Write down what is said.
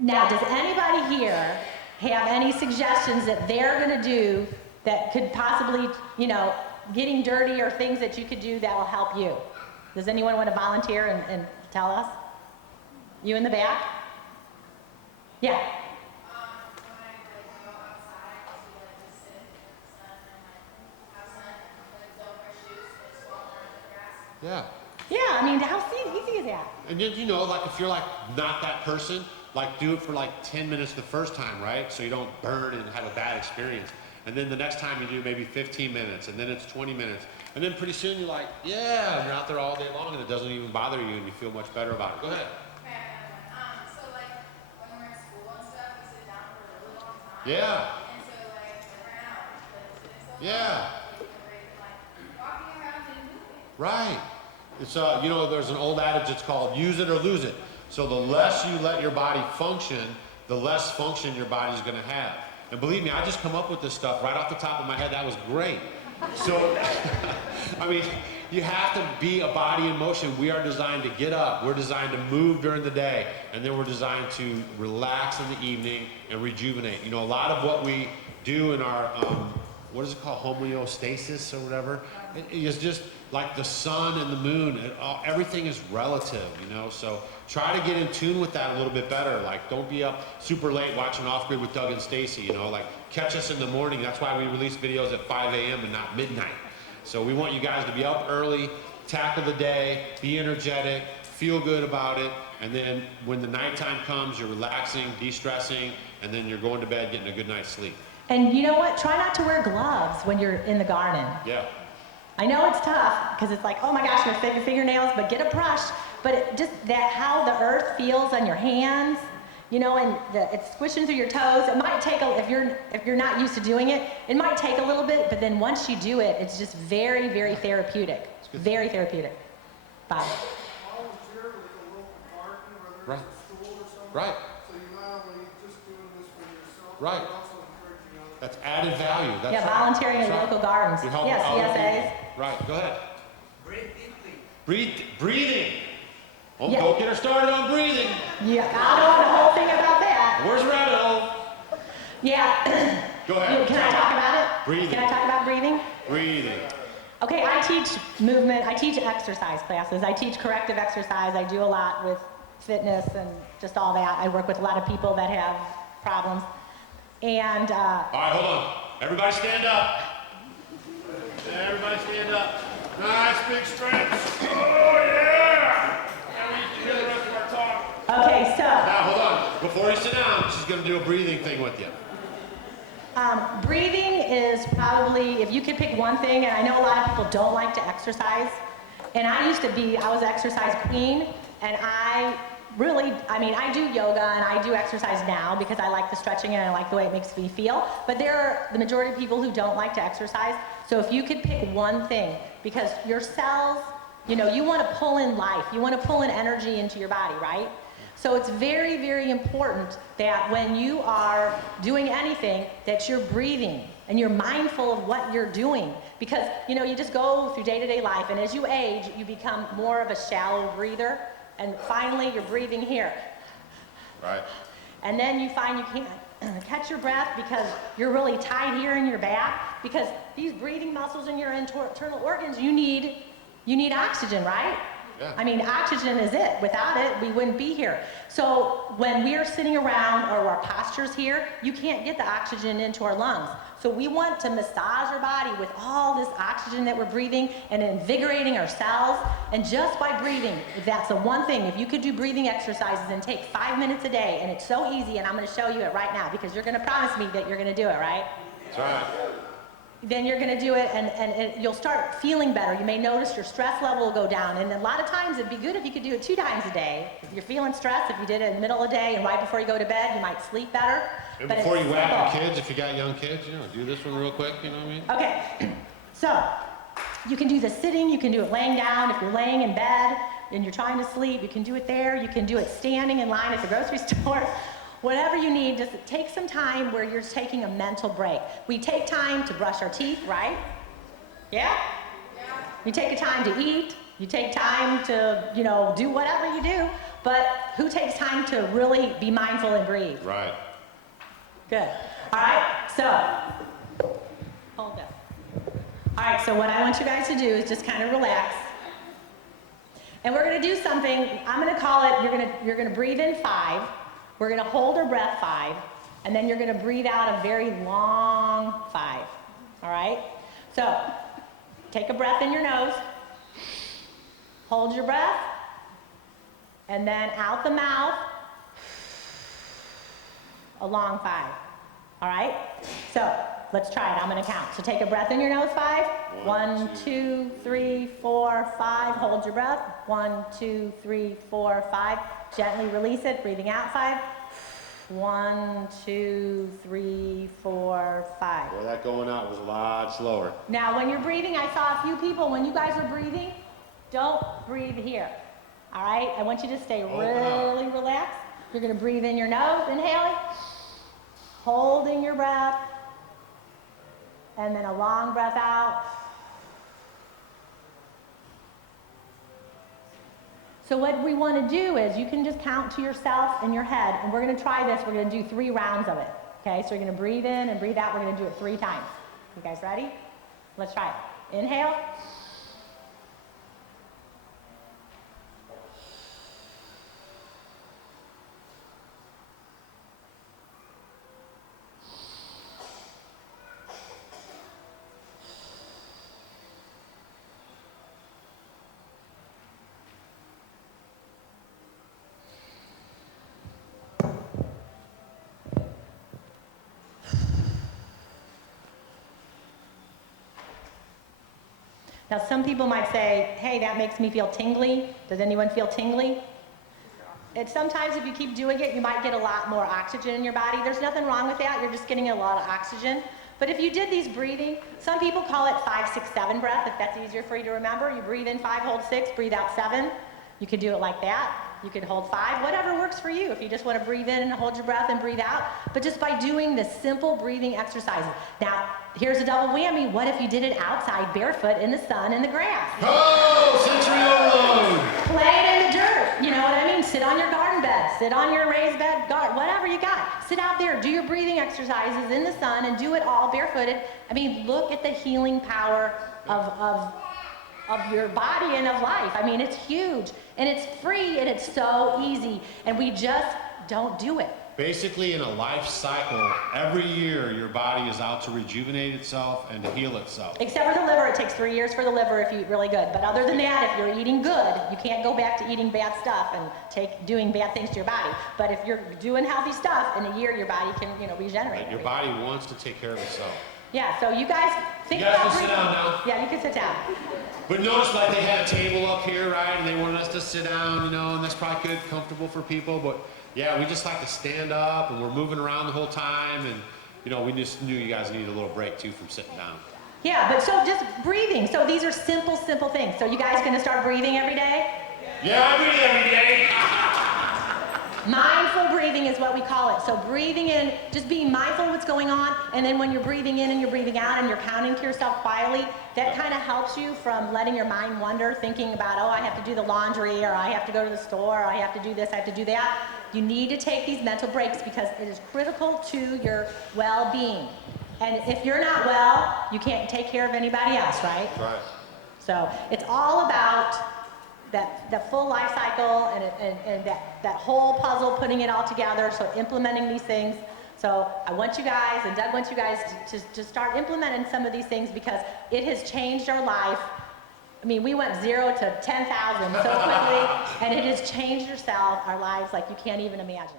Now, does anybody here have any suggestions that they're gonna do that could possibly, you know, getting dirty or things that you could do that will help you? Does anyone want to volunteer and tell us? You in the back? Yeah. When I go outside to just sit in the sun and have sun, don't wear shoes, just walk around the grass. Yeah. Yeah, I mean, how easy is that? And then, you know, like if you're like not that person, like do it for like 10 minutes the first time, right? So you don't burn and have a bad experience. And then the next time you do maybe 15 minutes, and then it's 20 minutes. And then pretty soon you're like, yeah, and you're out there all day long and it doesn't even bother you and you feel much better about it. Go ahead. So like when we're in school and stuff, we sit down for a really long time. Yeah. And so like right now, sitting so Yeah. like walking around and moving. Right. It's you know, there's an old adage, it's called use it or lose it. So the less you let your body function, the less function your body's gonna have. And believe me, I just come up with this stuff right off the top of my head. That was great. So, I mean, you have to be a body in motion. We are designed to get up. We're designed to move during the day. And then we're designed to relax in the evening and rejuvenate. You know, a lot of what we do in our, what is it called, homeostasis or whatever, it is just like the sun and the moon. Everything is relative, you know, so try to get in tune with that a little bit better. Like, don't be up super late watching Off Grid with Doug and Stacy, you know, like catch us in the morning. That's why we release videos at 5 a.m. and not midnight. So we want you guys to be up early, tackle the day, be energetic, feel good about it, and then when the nighttime comes, you're relaxing, de-stressing, and then you're going to bed getting a good night's sleep. And you know what? Try not to wear gloves when you're in the garden. Yeah. I know it's tough because it's like, oh my gosh, my fingernails, but get a brush. But it just that how the earth feels on your hands, you know, and it's squishing through your toes. It might take if you're not used to doing it, it might take a little bit, but then once you do it, it's just very, very therapeutic. Very therapeutic. Bob. Volunteer with a local park, whether it's a school or something. Right. So you're not only just doing this for yourself, Right. but also encouraging others. That's added value. That's Yeah, right. volunteering in That's right. local gardens. You help Yes, other CSAs. people. Right, go ahead. Breathe deeply. Breathing. Oh, Yeah. don't get her started on breathing. Yeah, I don't know the whole thing about that. Where's Rebel? Yeah. Go ahead. Can I talk about it? Breathing. Can I talk about breathing? Breathing. Okay, I teach movement, I teach exercise classes, I teach corrective exercise, I do a lot with fitness and just all that. I work with a lot of people that have problems. And All right, hold on. Everybody stand up. Everybody stand up. Nice big stretch. Oh, yeah! Now we can hear the rest of our talk. okay, so Now, hold on. Before you sit down, she's going to do a breathing thing with you. breathing is probably, if you could pick one thing, and I know a lot of people don't like to exercise, and I was an exercise queen, and I do yoga and I do exercise now because I like the stretching and I like the way it makes me feel, but there are the majority of people who don't like to exercise, so if you could pick one thing, because your cells, you know, you want to pull in life, you want to pull in energy into your body, right? So it's very, very important that when you are doing anything, that you're breathing and you're mindful of what you're doing. Because, you know, you just go through day-to-day life, and as you age, you become more of a shallow breather, and finally you're breathing here. Right. And then you find you can't catch your breath because you're really tight here in your back, because these breathing muscles in your internal organs, you need oxygen, right? Yeah. I mean, oxygen is it. Without it, we wouldn't be here. So when we're sitting around or our posture's here, you can't get the oxygen into our lungs. So we want to massage our body with all this oxygen that we're breathing and invigorating our cells. And just by breathing, if that's the one thing, if you could do breathing exercises and take 5 minutes a day, and it's so easy, and I'm going to show you it right now because you're going to promise me that you're going to do it, right? That's right. Then you're going to do it, and you'll start feeling better. You may notice your stress level will go down, and a lot of times it'd be good if you could do it 2 times a day. If you're feeling stressed, if you did it in the middle of the day and right before you go to bed, you might sleep better. And But before it's you whack simple. your kids, if you got young kids, you know, do this one real quick, you know what I mean? Okay, so you can do the sitting, you can do it laying down. If you're laying in bed and you're trying to sleep, you can do it there. You can do it standing in line at the grocery store. Whatever you need, just take some time where you're taking a mental break. We take time to brush our teeth, right? Yeah? You take a time to eat. You take time to, you know, do whatever you do. But who takes time to really be mindful and breathe? Right. Good. All right, so, hold this. All right, so what I want you guys to do is just kind of relax. And we're gonna do something, I'm gonna call it, you're gonna breathe in 5, we're gonna hold our breath 5, and then you're gonna breathe out a very long 5, all right? So, take a breath in your nose, hold your breath, and then out the mouth, a long 5, all right? So, let's try it, I'm gonna count. So take a breath in your nose, 5. 1, 2, 3, 4, 5. Hold your breath. 1, 2, 3, 4, 5. Gently release it, breathing out 5. 1, 2, 3, 4, 5. Well, that going out was a lot slower. Now, when you're breathing, I saw a few people, when you guys are breathing, don't breathe here. All right? I want you to stay really relaxed. You're gonna breathe in your nose, inhaling, holding your breath, and then a long breath out. So what we want to do is you can just count to yourself in your head, and we're going to try this. We're going to do 3 rounds of it. Okay, so you're going to breathe in and breathe out. We're going to do it 3 times. You guys ready? Let's try it. Inhale. Now, some people might say, hey, that makes me feel tingly. Does anyone feel tingly? Sometimes if you keep doing it, you might get a lot more oxygen in your body. There's nothing wrong with that. You're just getting a lot of oxygen. But if you did these breathing, some people call it 5, 6, 7 breath, if that's easier for you to remember. You breathe in 5, hold 6, breathe out 7. You could do it like that. You could hold 5, whatever works for you. If you just want to breathe in and hold your breath and breathe out. But just by doing the simple breathing exercises. Now, here's a double whammy. What if you did it outside, barefoot, in the sun, in the grass? Oh, century overload! Play it in the dirt. You know what I mean? Sit on your garden bed. Sit on your raised bed, whatever you got. Sit out there. Do your breathing exercises in the sun and do it all barefooted. I mean, look at the healing power of your body and of life. I mean, it's huge, and it's free, and it's so easy, and we just don't do it. Basically, in a life cycle, every year your body is out to rejuvenate itself and to heal itself. Except for the liver. It takes 3 years for the liver if you eat really good. But other than that, if you're eating good, you can't go back to eating bad stuff and doing bad things to your body. But if you're doing healthy stuff, in a year your body can, regenerate. Right, your body wants to take care of itself. Yeah, so you guys think You guys about can sit breathing. down now. Yeah, you can sit down. But notice, like, they had a table up here, right? And they wanted us to sit down, and that's probably good, comfortable for people. But yeah, we just like to stand up, and we're moving around the whole time. And, we just knew you guys needed a little break, too, from sitting down. Yeah, but so just breathing. So these are simple things. So you guys gonna start breathing every day? Yeah, I breathe every day. Mindful breathing is what we call it. So breathing in, just being mindful of what's going on, and then when you're breathing in and you're breathing out and you're counting to yourself quietly, that kind of helps you from letting your mind wander, thinking about, oh, I have to do the laundry, or I have to go to the store, or I have to do this, I have to do that. You need to take these mental breaks because it is critical to your well-being. And if you're not well, you can't take care of anybody else, right? Right. So it's all about that full life cycle and that whole puzzle, putting it all together, so implementing these things. So I want you guys, and Doug wants you guys to start implementing some of these things because it has changed our life. I mean, we went 0 to 10,000 so quickly, and it has changed our lives like you can't even imagine.